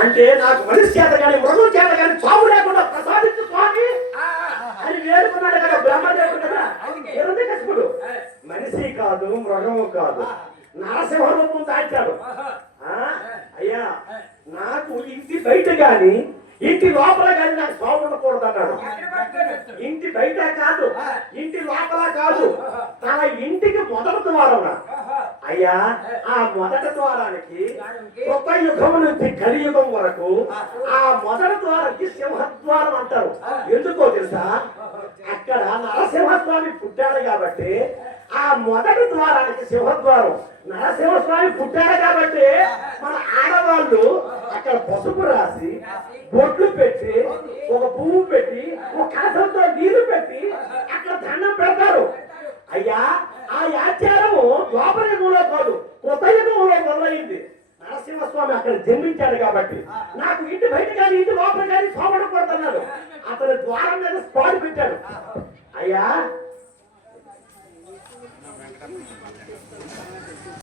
అంటే నాకు మనిషి చేత కానీ మృగం చేత కానీ చావు లేకుండా ప్రసాదించు స్వామి అని వేడుకున్నాడు కదా బ్రహ్మదేవుడు కదా హిరణ్యకశిపుడు. మనిషి కాదు మృగము కాదు నరసింహ రూపం దాచాడు. అయ్యా నాకు ఇంటి బయట గాని ఇంటి లోపల కానీ నాకు స్వామి ఉండకూడదు అన్నాడు. ఇంటి బయట కాదు ఇంటి లోపల కాదు తన ఇంటికి మొదటి ద్వారం. అయ్యా ఆ మొదటి ద్వారానికి కొత్త యుగం నుంచి కలియుగం వరకు ఆ మొదటి ద్వారానికి సింహద్వారం అంటారు. ఎందుకో తెలుసా? అక్కడ నరసింహస్వామి పుట్టాడు కాబట్టి ఆ మొదటి ద్వారానికి సింహద్వారం. నరసింహస్వామి పుట్టాడు కాబట్టి మన ఆడవాళ్ళు అక్కడ పసుపు రాసి బొట్లు పెట్టి ఒక పువ్వు పెట్టి ఒక కలసంతో నీళ్లు పెట్టి అక్కడ దండం పెడతారు. అయ్యా ఆ ఆచారము ద్వాపర యుగంలో కాదు కొత్త యుగంలో మొదలైంది. నరసింహస్వామి అక్కడ జన్మించాడు కాబట్టి నాకు ఇంటి బయట కానీ ఇంటి లోపల కానీ సోమడకూడదన్నాడు. అతని ద్వారం మీద స్పాట్ పెట్టాడు.